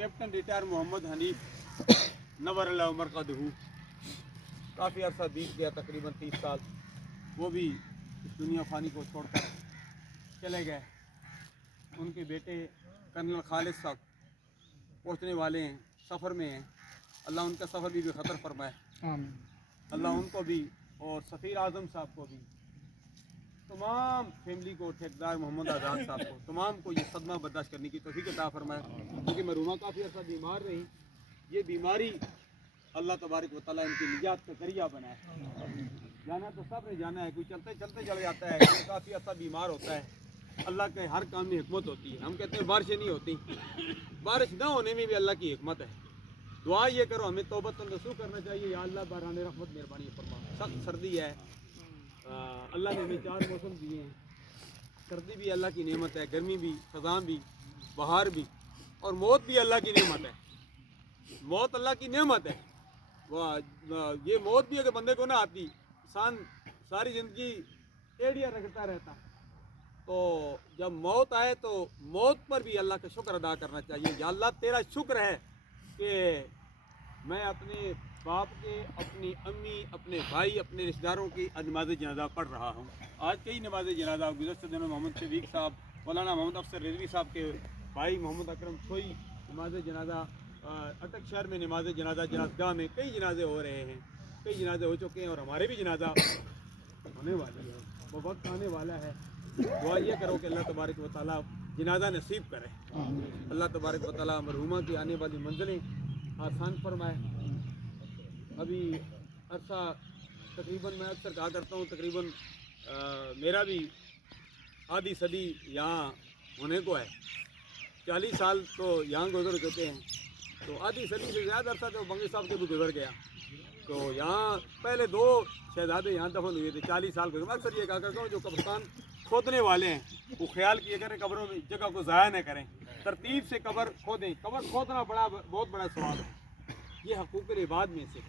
Captain retire Mohammad Hanif नवर अल्लाह उमर कदहू, काफ़ी अर्सा बीत गया, तकरीबन 30 साल। वो भी इस दुनिया फ़ानी को छोड़कर चले गए। उनके बेटे कर्नल खालिद साहब पहुँचने वाले हैं, सफ़र में हैं। अल्लाह उनका सफ़र भी ख़तर फरमाए। अल्लाह उनको भी और सफ़ीर आज़म साहब को भी, तमाम फैमिली को, ठेकेदार मोहम्मद आज़ाद साहब को, तमाम को ये सदमा बर्दाश्त करने की तौफीक अता फरमाए। क्योंकि मरूमा काफ़ी अर्सा बीमार रही, ये बीमारी अल्लाह तबारक व तआला इनकी निजात का जरिया बनाए। जाना तो सब ने जाना है, कोई चलते चलते चल जाता है, कोई काफ़ी अर्सा बीमार होता है। अल्लाह के हर काम में हिकमत होती है। हम कहते हैं बारिशें नहीं होती, बारिश ना होने में भी अल्लाह की हिकमत है। दुआ ये करो, हमें तौबतन नसूह करना चाहिए, या अल्लाह बरहान रहमत मेहरबानी फरमा। सख्त सर्दी है, अल्लाह ने हमें 4 मौसम दिए हैं। सर्दी भी अल्लाह की नेमत है, गर्मी भी, ख़ज़ां भी, बहार भी, और मौत भी अल्लाह की नेमत है। मौत अल्लाह की नेमत है। वाह, ये मौत भी अगर बंदे को ना आती, इंसान सारी ज़िंदगी एड़ियाँ रखता रहता। तो जब मौत आए तो मौत पर भी अल्लाह का शुक्र अदा करना चाहिए। या अल्लाह तेरा शुक्र है कि मैं अपने बाप के, अपनी अम्मी, अपने भाई, अपने रिश्तेदारों की नमाज जनाजा पढ़ रहा हूँ। आज कई नमाज जनाजा गुज़श्ते दिनों मोहम्मद शफीक साहब, मौलाना मोहम्मद अफसर रिजवी साहब के भाई मोहम्मद अकरम सोई नमाज जनाजा, अटक शहर में नमाज जनाजा, जनाजगाह में कई जनाजे हो रहे हैं, कई जनाजे हो चुके हैं और हमारे भी जनाजा होने वाली है, वो वक्त आने वाला है। दुआ ये करो कि अल्लाह तबारक व तआला जनाजा नसीब करे। अल्लाह तबारक व तआला मरहूमा की आने वाली मंजिलें आसान फरमाए। अभी अरसा तकरीबन, मैं अक्सर कहा करता हूँ, तकरीबन मेरा भी आधी सदी यहाँ होने को है। 40 साल तो यहाँ गुजर चुके हैं, तो आधी सदी से ज़्यादा अरसा तो बंगी साहब के भी गुजर गया। तो यहाँ पहले 2 शहजादे यहाँ दफन हुए थे, 40 साल गुजर। मैं अक्सर ये कहा करता हूँ, जो कब्रिस्तान खोदने वाले हैं वो ख्याल किए करें, कब्रों में जगह को ज़ाया न करें, तरतीब से कब्र खोदें। कब्र खोदना बहुत बड़ा सवाल है, ये हकूक़-ए-इबाद में से है।